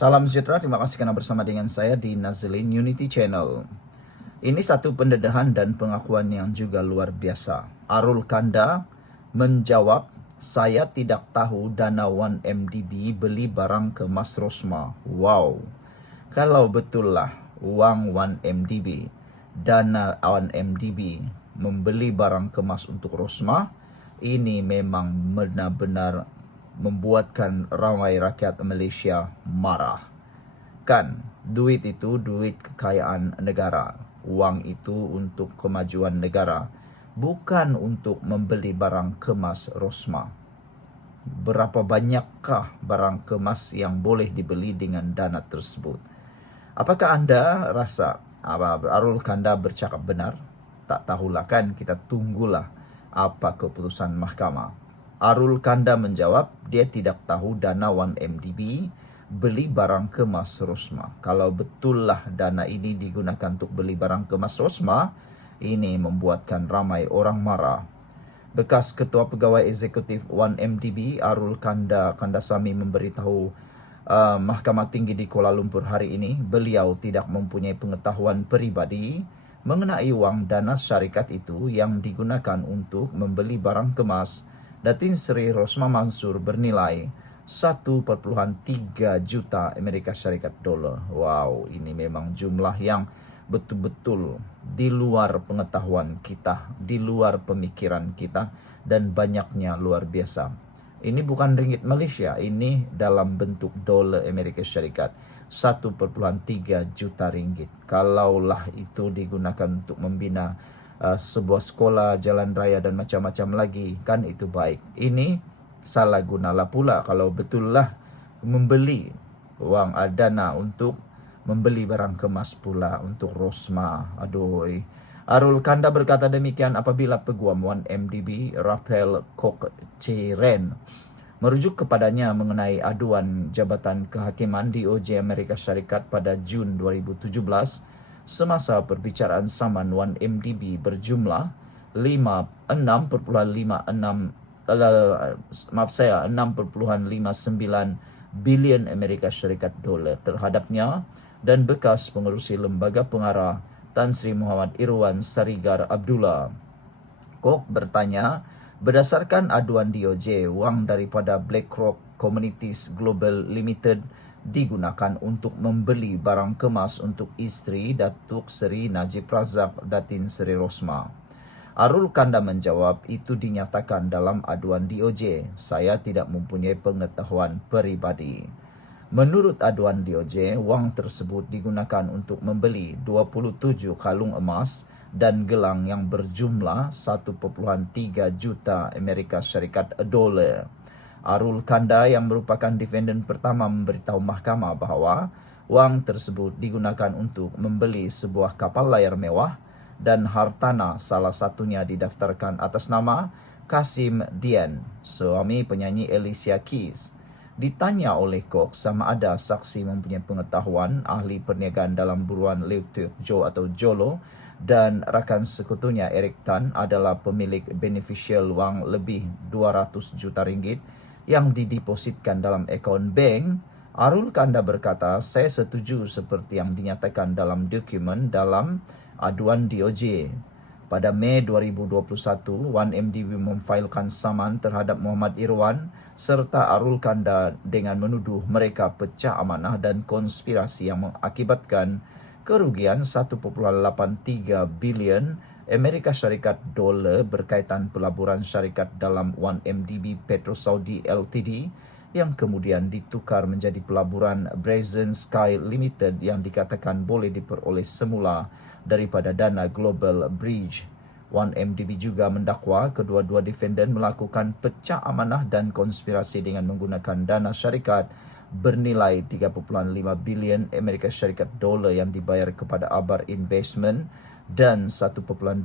Salam sejahtera, terima kasih karena bersama dengan saya di Nazlin Unity Channel. Ini satu pendedahan dan pengakuan yang juga luar biasa. Arul Kanda menjawab, saya tidak tahu dana 1MDB beli barang ke Mas Rosma. Wow, kalau betul lah uang 1MDB, dana 1MDB membeli barang kemas untuk Rosma, ini memang benar-benar membuatkan ramai rakyat Malaysia marah. Kan, duit itu duit kekayaan negara. Uang itu untuk kemajuan negara, bukan untuk membeli barang kemas Rosma. Berapa banyakkah barang kemas yang boleh dibeli dengan dana tersebut? Apakah anda rasa Arul Kanda bercakap benar? Tak tahulah kan, kita tunggulah apa keputusan mahkamah. Arul Kanda menjawab, dia tidak tahu dana 1MDB beli barang kemas Rosma. Kalau betullah dana ini digunakan untuk beli barang kemas Rosma, ini membuatkan ramai orang marah. Bekas Ketua Pegawai Eksekutif 1MDB Arul Kandasamy memberitahu Mahkamah Tinggi di Kuala Lumpur hari ini, beliau tidak mempunyai pengetahuan peribadi mengenai wang dana syarikat itu yang digunakan untuk membeli barang kemas Datin Seri Rosma Mansur bernilai 1,3 juta Amerika Syarikat dolar. Wow, ini memang jumlah yang betul-betul di luar pengetahuan kita, di luar pemikiran kita, dan banyaknya luar biasa. Ini bukan ringgit Malaysia, ini dalam bentuk dolar Amerika Syarikat, 1,3 juta ringgit. Kalaulah itu digunakan untuk membina sebuah sekolah, jalan raya dan macam-macam lagi, kan itu baik. Ini salah gunalah pula kalau betullah membeli wang dana untuk membeli barang kemas pula untuk Rosma. Aduh. Arul Kanda berkata demikian apabila peguam 1MDB Raphael Kokcheren merujuk kepadanya mengenai aduan Jabatan Kehakiman DOJ Amerika Syarikat pada Jun 2017 semasa perbicaraan saman 1MDB berjumlah 6,59 bilion Amerika Syarikat dolar terhadapnya dan bekas pengerusi lembaga pengarah Tan Sri Muhammad Irwan Sarigar Abdullah. Kok bertanya, berdasarkan aduan DOJ, wang daripada BlackRock Communities Global Limited digunakan untuk membeli barang kemas untuk isteri Datuk Seri Najib Razak Datin Seri Rosma. Arul Kanda menjawab, itu dinyatakan dalam aduan DOJ. Saya tidak mempunyai pengetahuan peribadi. Menurut aduan DOJ, wang tersebut digunakan untuk membeli 27 kalung emas dan gelang yang berjumlah 1,3 juta Amerika Syarikat dolar. Arul Kanda yang merupakan defendant pertama memberitahu mahkamah bahawa wang tersebut digunakan untuk membeli sebuah kapal layar mewah dan hartana salah satunya didaftarkan atas nama Kasim Dian, suami penyanyi Alicia Keys. Ditanya oleh Kok sama ada saksi mempunyai pengetahuan ahli perniagaan dalam buruan Lew Teoc Jo atau Jolo dan rakan sekutunya Eric Tan adalah pemilik beneficial wang lebih 200 juta ringgit yang didepositkan dalam akaun bank, Arul Kanda berkata, saya setuju seperti yang dinyatakan dalam dokumen dalam aduan DOJ. Pada Mei 2021, 1MDB memfailkan saman terhadap Muhammad Irwan serta Arul Kanda dengan menuduh mereka pecah amanah dan konspirasi yang mengakibatkan kerugian 1,83 bilion Amerika Syarikat dolar berkaitan pelaburan syarikat dalam 1MDB Petro Saudi Ltd yang kemudian ditukar menjadi pelaburan Brazen Sky Limited yang dikatakan boleh diperoleh semula daripada dana Global Bridge. 1MDB juga mendakwa kedua-dua defendant melakukan pecah amanah dan konspirasi dengan menggunakan dana syarikat bernilai 3,5 bilion Amerika Syarikat dolar yang dibayar kepada Abar Investment dan 1,265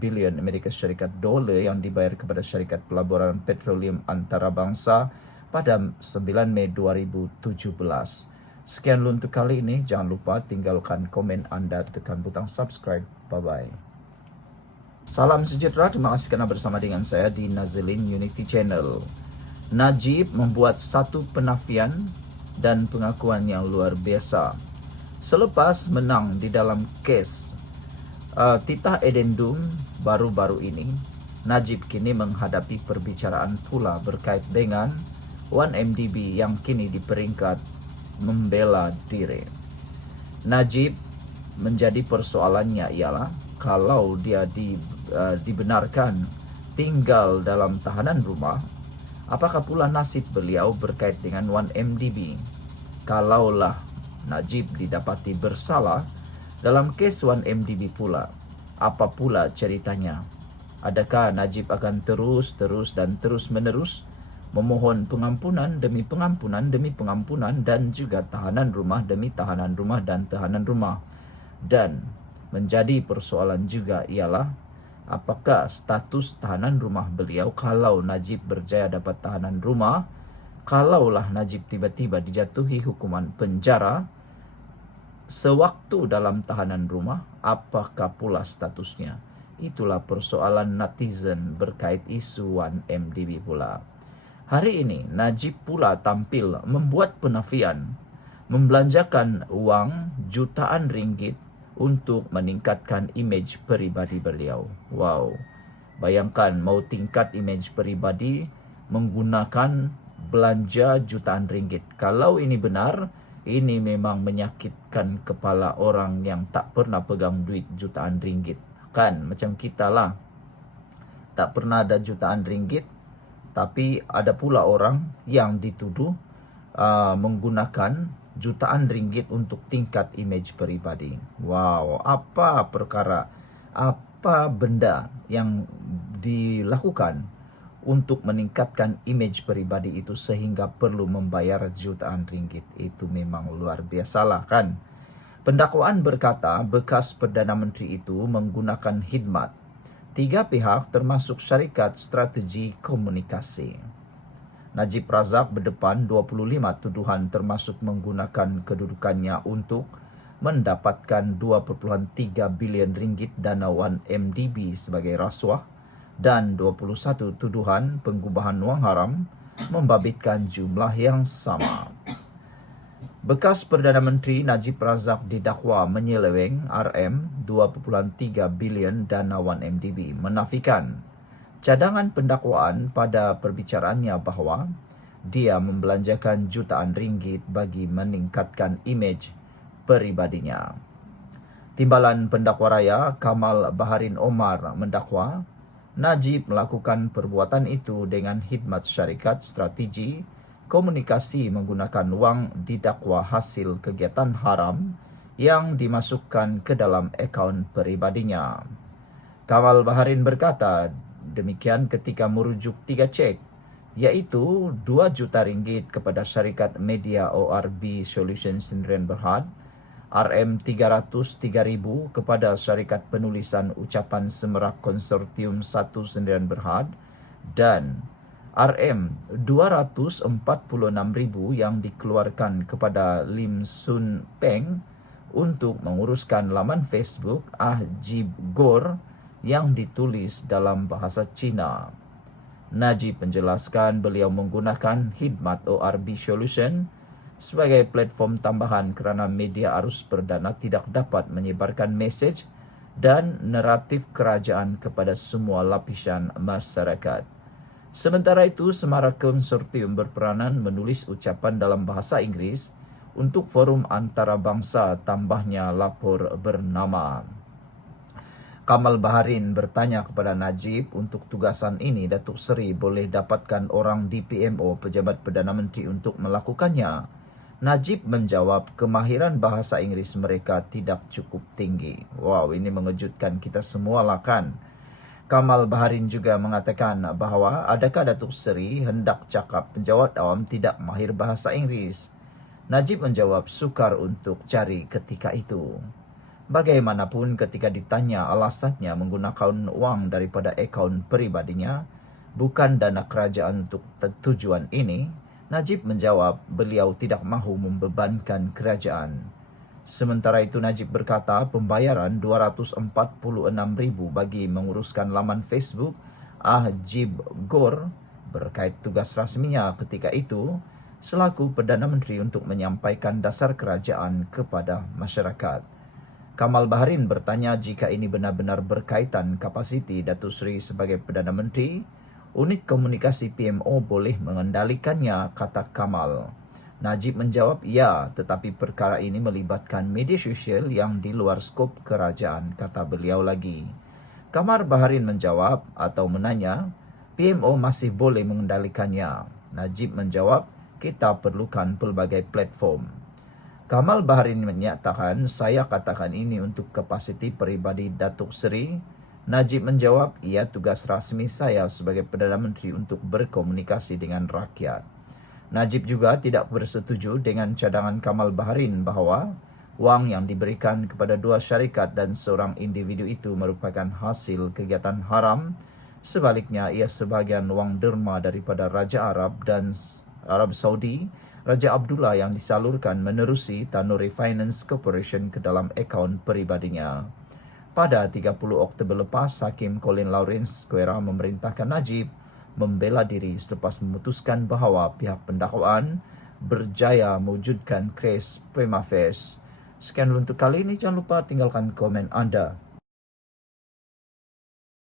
bilion Amerika Syarikat dolar yang dibayar kepada Syarikat Pelaburan Petroleum Antarabangsa pada 9 Mei 2017. Sekian dulu untuk kali ini. Jangan lupa tinggalkan komen anda, tekan butang subscribe. Bye-bye. Salam sejahtera, terima kasih kerana bersama dengan saya di Nazlin Unity Channel. Najib membuat satu penafian dan pengakuan yang luar biasa. Selepas menang di dalam kes titah edendum baru-baru ini, Najib kini menghadapi perbicaraan pula berkait dengan 1MDB yang kini di peringkat membela diri. Najib menjadi persoalannya ialah kalau dia dibenarkan tinggal dalam tahanan rumah, apakah pula nasib beliau berkait dengan 1MDB? Kalaulah Najib didapati bersalah dalam kes 1MDB pula, apa pula ceritanya? Adakah Najib akan terus menerus memohon pengampunan demi pengampunan dan juga tahanan rumah demi tahanan rumah dan tahanan rumah? Dan menjadi persoalan juga ialah apakah status tahanan rumah beliau kalau Najib berjaya dapat tahanan rumah, kalaulah Najib tiba-tiba dijatuhi hukuman penjara sewaktu dalam tahanan rumah, apakah pula statusnya? Itulah persoalan netizen berkait isu 1MDB pula. Hari ini Najib pula tampil membuat penafian membelanjakan uang jutaan ringgit untuk meningkatkan imej peribadi beliau. Wow, bayangkan mau tingkat imej peribadi menggunakan belanja jutaan ringgit. Kalau ini benar, ini memang menyakitkan kepala orang yang tak pernah pegang duit jutaan ringgit. Kan macam kita lah, tak pernah ada jutaan ringgit, tapi ada pula orang yang dituduh menggunakan jutaan ringgit untuk tingkat imej peribadi. Wow, apa perkara, apa benda yang dilakukan untuk meningkatkan imej peribadi itu sehingga perlu membayar jutaan ringgit? Itu memang luar biasalah kan. Pendakwaan berkata bekas Perdana Menteri itu menggunakan khidmat 3 pihak termasuk syarikat strategi komunikasi. Najib Razak berdepan 25 tuduhan termasuk menggunakan kedudukannya untuk mendapatkan 2,3 bilion ringgit dana 1MDB sebagai rasuah dan 21 tuduhan pengubahan wang haram membabitkan jumlah yang sama. Bekas Perdana Menteri Najib Razak didakwa menyeleweng RM2.3 bilion dana 1MDB, menafikan cadangan pendakwaan pada perbicaraannya bahawa dia membelanjakan jutaan ringgit bagi meningkatkan imej peribadinya. Timbalan pendakwa raya Kamal Baharin Omar mendakwa Najib melakukan perbuatan itu dengan khidmat syarikat strategi komunikasi menggunakan wang didakwa hasil kegiatan haram yang dimasukkan ke dalam akaun peribadinya. Kamal Baharin berkata demikian ketika merujuk 3 cek, iaitu 2 juta ringgit kepada syarikat media ORB Solutions Sdn Berhad, RM303,000 kepada syarikat penulisan ucapan Semerak Konsortium 1 Sdn Berhad, dan RM246,000 yang dikeluarkan kepada Lim Sun Peng untuk menguruskan laman Facebook Jib Gor yang ditulis dalam bahasa Cina. Najib menjelaskan beliau menggunakan khidmat ORB Solution sebagai platform tambahan kerana media arus perdana tidak dapat menyebarkan mesej dan naratif kerajaan kepada semua lapisan masyarakat. Sementara itu, Semarak Konsortium berperanan menulis ucapan dalam bahasa Inggeris untuk forum antarabangsa, tambahnya lapor bernama. Kamal Baharin bertanya kepada Najib untuk tugasan ini Datuk Seri boleh dapatkan orang di PMO pejabat Perdana Menteri untuk melakukannya. Najib menjawab kemahiran bahasa Inggeris mereka tidak cukup tinggi. Wow, ini mengejutkan kita semua lah kan. Kamal Baharin juga mengatakan bahawa adakah Datuk Seri hendak cakap penjawat awam tidak mahir bahasa Inggeris. Najib menjawab sukar untuk cari ketika itu. Bagaimanapun ketika ditanya alasannya menggunakan wang daripada akaun peribadinya, bukan dana kerajaan untuk tujuan ini, Najib menjawab beliau tidak mahu membebankan kerajaan. Sementara itu Najib berkata pembayaran 246,000 bagi menguruskan laman Facebook Jib Gor berkait tugas rasminya ketika itu selaku Perdana Menteri untuk menyampaikan dasar kerajaan kepada masyarakat. Kamal Baharin bertanya jika ini benar-benar berkaitan kapasiti Datuk Seri sebagai Perdana Menteri, unit komunikasi PMO boleh mengendalikannya, kata Kamal. Najib menjawab ya, tetapi perkara ini melibatkan media sosial yang di luar skop kerajaan, kata beliau lagi. Kamal Baharin menjawab atau menanya, PMO masih boleh mengendalikannya. Najib menjawab, kita perlukan pelbagai platform. Kamal Baharin menyatakan, saya katakan ini untuk kapasiti peribadi Datuk Seri. Najib menjawab, ia tugas rasmi saya sebagai Perdana Menteri untuk berkomunikasi dengan rakyat. Najib juga tidak bersetuju dengan cadangan Kamal Baharin bahawa wang yang diberikan kepada dua syarikat dan seorang individu itu merupakan hasil kegiatan haram. Sebaliknya, ia sebahagian wang derma daripada Raja Arab dan Arab Saudi, Raja Abdullah, yang disalurkan menerusi Tanuri Finance Corporation ke dalam akaun peribadinya. Pada 30 Oktober lepas, Hakim Colin Lawrence Guerra memerintahkan Najib membela diri selepas memutuskan bahawa pihak pendakwaan berjaya mewujudkan kes prima facie. Sekian untuk kali ini, jangan lupa tinggalkan komen anda.